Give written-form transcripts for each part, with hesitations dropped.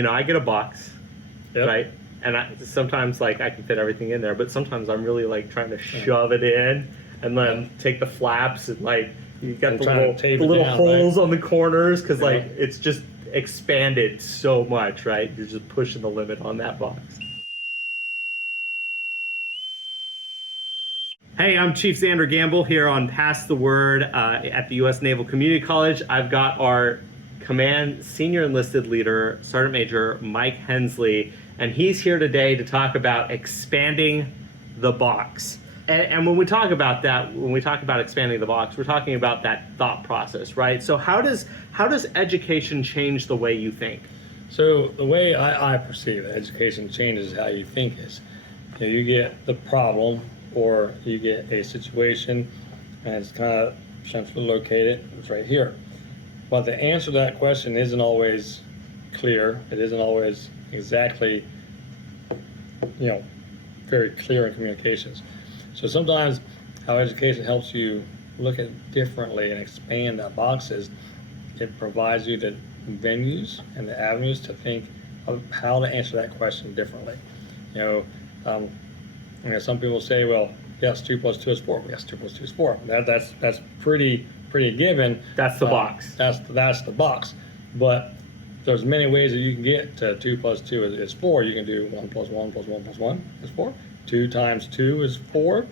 I get a box, Yep. right? And sometimes like I can fit everything in there, but sometimes I'm really like trying to shove it in and then take the flaps and like you got And the trying little, to tape the it little down, holes on the corners because Yeah. like it's just expanded so much, right? You're just pushing the limit on that box. Hey, I'm Chief Xander Gamble here on Pass the Word at the U.S. Naval Community College. I've got our Command Senior Enlisted Leader, Sergeant Major Mike Hensley, and he's here today to talk about expanding the box. And when we talk about that, when we talk about expanding the box, we're talking about that thought process, right? So how does education change the way you think? So the way I perceive it, education changes how you think is, you get the problem or you get a situation and it's kind of centrally located, it's right here. But the answer to that question isn't always clear. It isn't always exactly, very clear in communications. So sometimes how education helps you look at it differently and expand that box is it provides you the venues and the avenues to think of how to answer that question differently. Some people say, well, yes, 2 + 2 is 4. Yes, 2 + 2 is 4. That's pretty given. That's the box. That's the box. But there's many ways that you can get to 2 + 2 is 4. You can do 1 + 1 + 1 + 1 is 4. 2 × 2 is 4.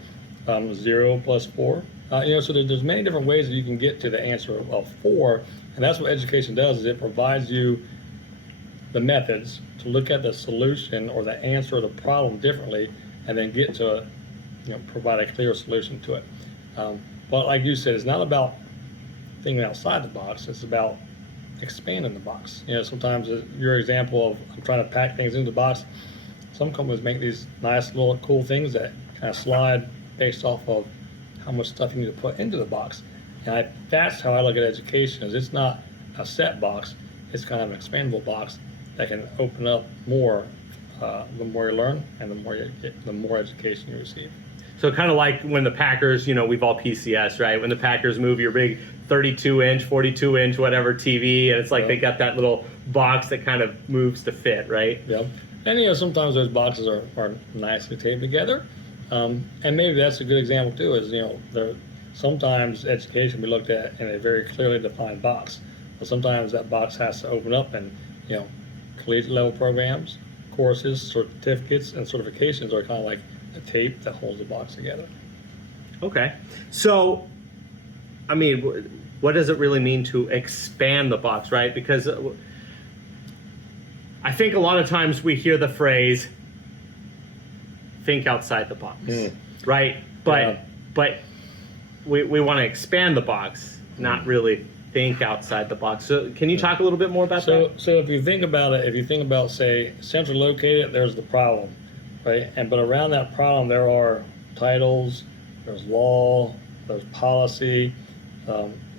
0 + 4. So there's many different ways that you can get to the answer of 4, and that's what education does. Is it provides you the methods to look at the solution or the answer of the problem differently, and then get to provide a clear solution to it. But like you said, it's not about thinking outside the box. It's about expanding the box. Sometimes your example of I'm trying to pack things into the box. Some companies make these nice little cool things that kind of slide based off of how much stuff you need to put into the box. And that's how I look at education. Is it's not a set box. It's kind of an expandable box that can open up more the more you learn and the more education you receive. So kind of like when the Packers, we've all PCS, right? When the Packers move your big 32-inch, 42-inch, whatever TV, and it's like they got that little box that kind of moves to fit, right? Yep. And sometimes those boxes are nicely taped together. And maybe that's a good example too, is sometimes education we looked at in a very clearly defined box. But sometimes that box has to open up and, collegiate level programs, courses, certificates, and certifications are kind of like a tape that holds the box together. Okay. So, what does it really mean to expand the box, right? Because I think a lot of times we hear the phrase, think outside the box, right? But we want to expand the box, not really think outside the box. So can you talk a little bit more about that? So if you think about it, say, centrally located, there's the problem, right? But around that problem, there are titles, there's law, there's policy,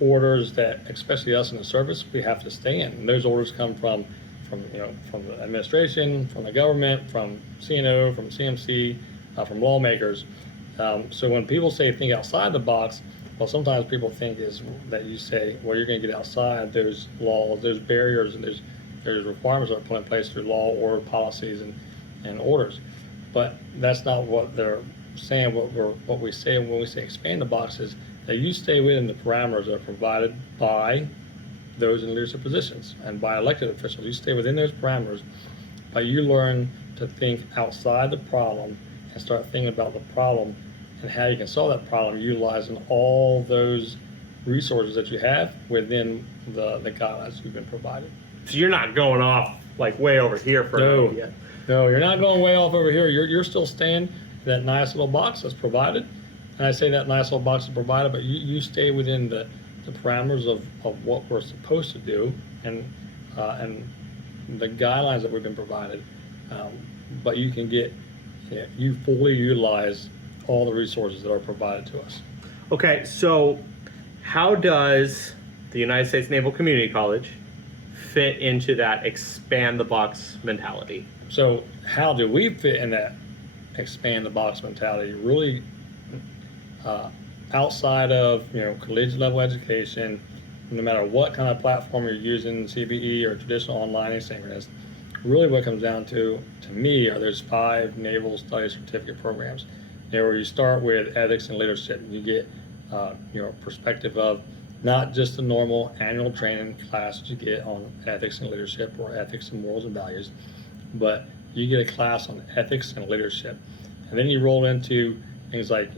orders that, especially us in the service, we have to stay in. And those orders come from the administration, from the government, from CNO, from CMC, from lawmakers. So when people say think outside the box, well, sometimes people think is that you say, well, you're going to get outside those laws, those barriers, and there's requirements that are put in place through law, order, policies, and orders. But that's not what they're saying. What we say when we say expand the box is that you stay within the parameters that are provided by those in leadership positions and by elected officials. You stay within those parameters, but you learn to think outside the problem and start thinking about the problem and how you can solve that problem utilizing all those resources that you have within the guidelines you've been provided. So you're not going off like way over here for an idea. No, you're not going way off over here. You're still staying in that nice little box that's provided. And I say that nice little box is provided, but you stay within the parameters of what we're supposed to do and the guidelines that we've been provided. But you can you fully utilize all the resources that are provided to us. Okay, so how does the United States Naval Community College fit into that expand the box mentality? So how do we fit in that expand the box mentality? Really, outside of collegiate level education, no matter what kind of platform you're using, CBE or traditional online asynchronous, really what it comes down to me, are there's 5 Naval Study Certificate programs. There where you start with ethics and leadership. You get perspective of not just the normal annual training class that you get on ethics and leadership or ethics and morals and values, but you get a class on ethics and leadership. And then you roll into things like,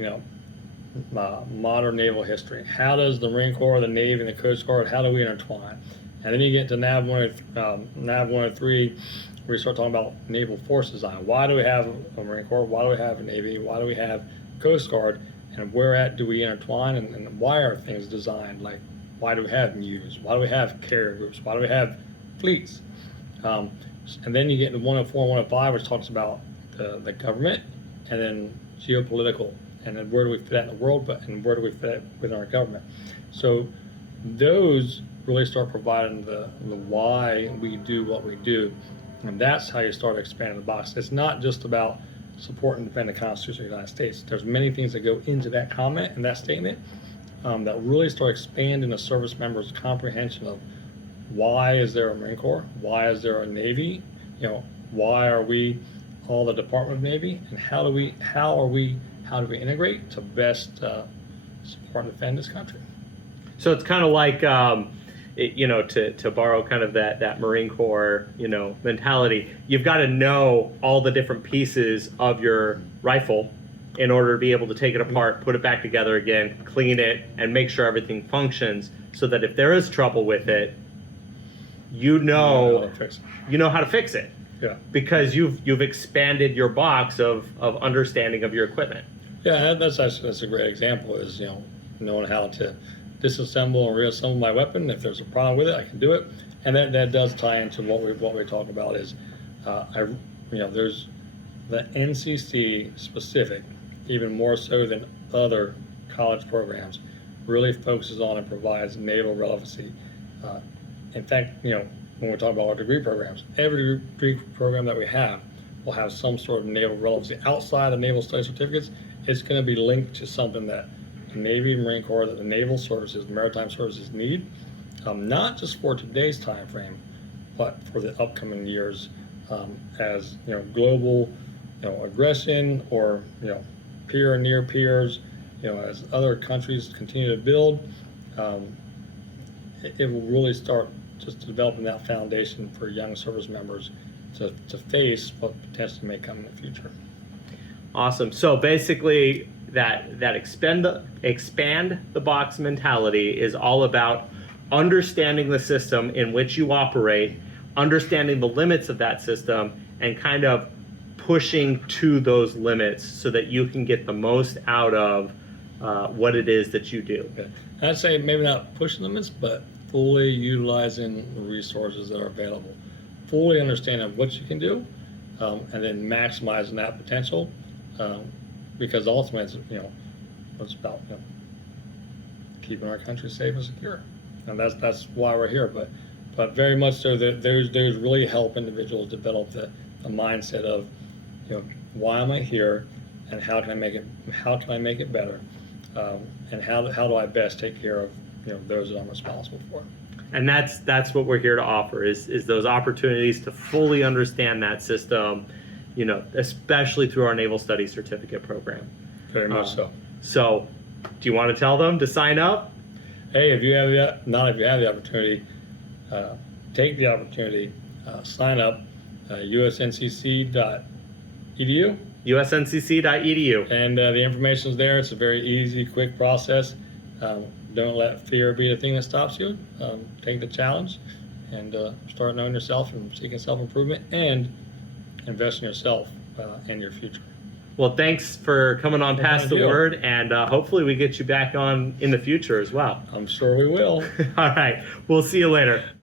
modern naval history. How does the Marine Corps, the Navy, and the Coast Guard, how do we intertwine? And then you get to NAV 103, where you start talking about naval force design. Why do we have a Marine Corps? Why do we have a Navy? Why do we have Coast Guard? And where at do we intertwine? And why are things designed? Like, why do we have MUs? Why do we have carrier groups? Why do we have fleets? And then you get into 104 and 105, which talks about the government, and then geopolitical, and then where do we fit in the world, and where do we fit within our government. So those really start providing the why we do what we do, and that's how you start expanding the box. It's not just about support and defend the Constitution of the United States. There's many things that go into that comment and that statement that really start expanding the service members' comprehension of why is there a Marine Corps, why is there a Navy, why are we all the Department of Navy, and how do we integrate to best support and defend this country. So it's kind of like, to borrow kind of that Marine Corps, mentality, you've got to know all the different pieces of your rifle in order to be able to take it apart, put it back together again, clean it, and make sure everything functions so that if there is trouble with it, you know how to fix it. Yeah. Because you've expanded your box of understanding of your equipment. Yeah, that's a great example, is knowing how to disassemble and reassemble my weapon. If there's a problem with it, I can do it. And that does tie into what we're talking about is there's the NCC specific, even more so than other college programs, really focuses on and provides naval relevancy. In fact, when we're talking about our degree programs, every degree program that we have will have some sort of naval relevancy. Outside of naval study certificates, it's going to be linked to something that the Navy, Marine Corps, that the naval services, the maritime services need, not just for today's time frame, but for the upcoming years, as global aggression, or peer and near peers, as other countries continue to build, it will really start just developing that foundation for young service members to face what potentially may come in the future. Awesome. So basically, that expand the box mentality is all about understanding the system in which you operate, understanding the limits of that system, and kind of pushing to those limits so that you can get the most out of what it is that you do. Okay. I'd say maybe not pushing limits, but fully utilizing the resources that are available, fully understanding what you can do, and then maximizing that potential, because ultimately it's about keeping our country safe and secure, and that's why we're here. But very much so that there's really help individuals develop the mindset of why am I here, and how can I make it better, and how do I best take care of those that I'm responsible for. And that's what we're here to offer is those opportunities to fully understand that system, especially through our Naval Studies Certificate program. Very much so. So, do you want to tell them to sign up? Hey, if you have the opportunity, take the opportunity, sign up, usncc.edu. usncc.edu. And the information is there. It's a very easy, quick process. Don't let fear be the thing that stops you. Take the challenge and start knowing yourself and seeking self-improvement, and invest in yourself and your future. Well, thanks for coming on Pass the Deal. Word, and hopefully we get you back on in the future as well. I'm sure we will. All right. We'll see you later.